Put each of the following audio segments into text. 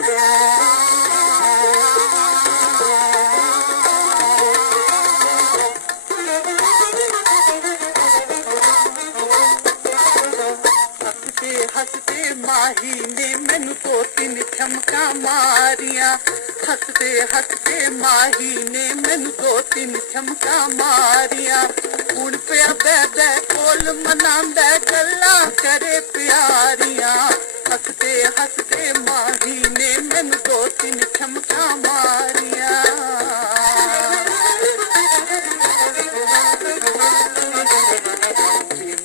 ਹੱਸਦੇ ਹੱਸਦੇ ਮਾਹੀ ਨੇ ਮੈਨੂੰ ਦੋ ਤਿੰਨ ਚਮਕਾਂ ਮਾਰੀਆਂ। ਹੱਸਦੇ ਹੱਸਦੇ ਮਾਹੀ ਨੇ ਮੈਨੂੰ ਦੋ ਤਿੰਨ ਚਮਕਾਂ ਮਾਰੀਆਂ। ਹੁਣ ਪਿਆ ਬੈਦ दिल मनांदा गल्ला करे प्यारियाँ। हसते हसदे माही ने मैनू दो तीन ठमका मारियाँ।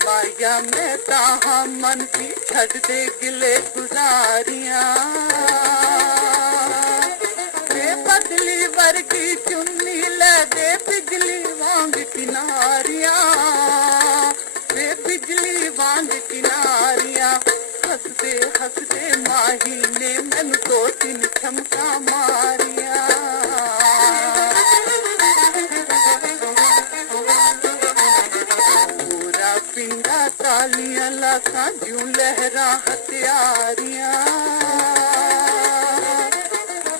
माया मैं ताहा मन की छड़ दे गिले गुजारिया। बदली वर्गी चुन्नी ले दे बिजली वांग किनार ਬਿਜਲੀ ਕਿਨਾਰੀਆਂ ਹੱਸਦੇ ਹੱਸਦੇ ਮਾਹੀ ਨੇ ਮੈਨੂੰ ਦੋ ਤਿੰਨ ਚਮਕਾਂ ਮਾਰੀਆਂ ਪੂਰਾ ਪਿੰਡਾ ਤਾਲੀਆਂ ਲਾਕਾਂ ਜਿਉ ਲਹਿਰਾਂ ਹਥਿਆਰੀਆਂ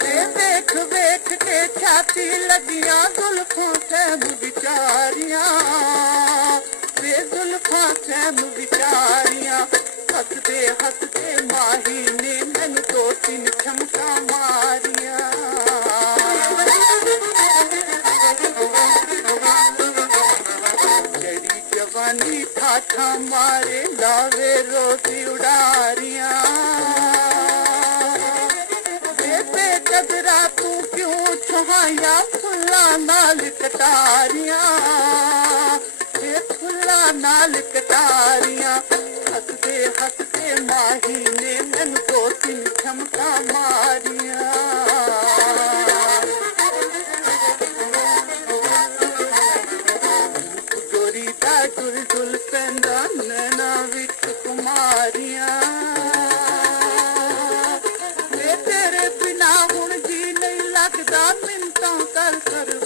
ਵੇ ਵੇਖ ਕੇ ਛਾਤੀ ਲੱਗੀਆਂ ਜ਼ੁਲਫਾਂ ਸਹਿਮ ਵਿਚਾਰੀਆਂ ਵੇ ਜ਼ੁਲਫਾਂ ਸਹਿਮ ਵਿਚਾਰੀਆਂ। ਹੱਸਦੇ ਹੱਸਦੇ ਮਾਹੀ ਨੇ ਮੈਨੂੰ ਦੋ ਤਿੰਨ ਚਮਕਾਂ ਮਾਰੀਆਂ। ਜਿਹੜੀ ਜਵਾਨੀ ਠਾਠਾ ਮਾਰੇ, ਲਾਵੇ ਰੋਟੀ ਉਡਾਰੀਆਂ। ਬੇਬੇ ਕਦਰਾ ਤੂੰ ਕਿਉਂ ਛੁਹਾਇਆ, ਫੁੱਲਾਂ ਨਾਲ ਕਟਾਰੀਆਂ? ਇਹ ਫੁੱਲਾਂ ਨਾਲ ਕਟਾਰੀਆਂ ਹੱਸਦੇ ਹੱਸਦੇ ਮਾਹੀ ਨੇ ਮੈਨੂੰ ਦੋ ਤਿੰਨ ਚਮਕਾਂ ਮਾਰੀਆਂ ਗੋਰੀ ਦਾ ਗੁਲ ਗੁਲ ਪੈਂਦਾ ਨੈਣਾ ਵਿੱਚ ਕੁਮਾਰੀਆਂ ਵੇ ਤੇਰੇ ਬਿਨਾ ਹੁਣ ਜੀ ਨਹੀਂ ਲੱਗਦਾ ਮਿੰਤਾਂ ਕਰ ਕਰ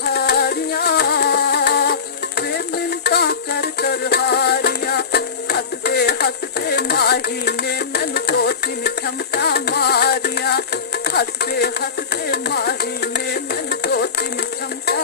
माही ने नन कोसी क्षमता मारिया हंसते हंसते माही ने नन कोसी क्षमता